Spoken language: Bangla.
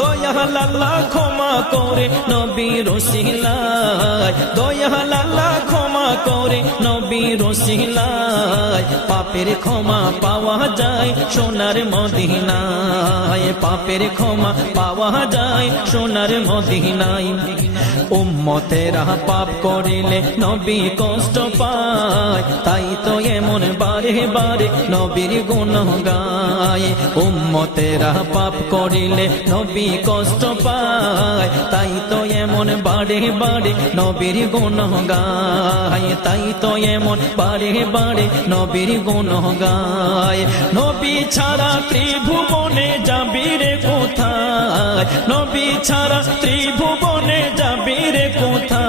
দয়াল আল্লাহ ক্ষমা করে নবীর ওসিলায়, দয়াল আল্লাহ ক্ষমা করে নবীর ওসিলায়, পাপের ক্ষমা পাওয়া যায় সোনার মদিনায়, পাপের ক্ষমা পাওয়া যায় সোনার মদিনায়। উম্মতেরা পাপ করিলে নবী কষ্ট পায়, তাই তো এমন বারে বারে নবীর গুণ গায়। উম্মতেরা পাপ করিলে নবী কষ্ট পায়, তাই তো এমন বারে বারে নবীর গুণ গায়, তাই তো এমন বারে বারে নবীর গুণ গায়। নবী ছাড়া ত্রিভুবনে যাবি রে কোথায়, নবী ছাড়া ত্রিভুবনে যাবি রে কোথায়।